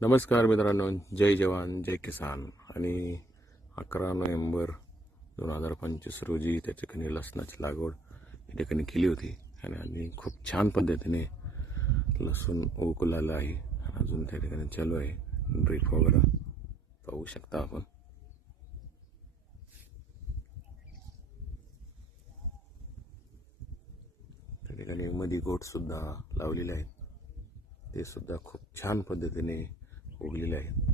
नमस्कार मित्रांनो, जय जवान जय किसान. आणि 11 नोव्हेंबर 2025 रोजी त्या ठिकाणी लसणाची लागवड या ठिकाणी केली होती आणि खूप छान पद्धतीने लसूण उगवलेलं आहे. अजून त्या ठिकाणी चालू आहे ड्रीप वगैरे पाहू शकता आपण. त्या ठिकाणी मध्ये गोट सुद्धा लावलेले आहेत, ते सुद्धा खूप छान पद्धतीने उगलेले आहेत.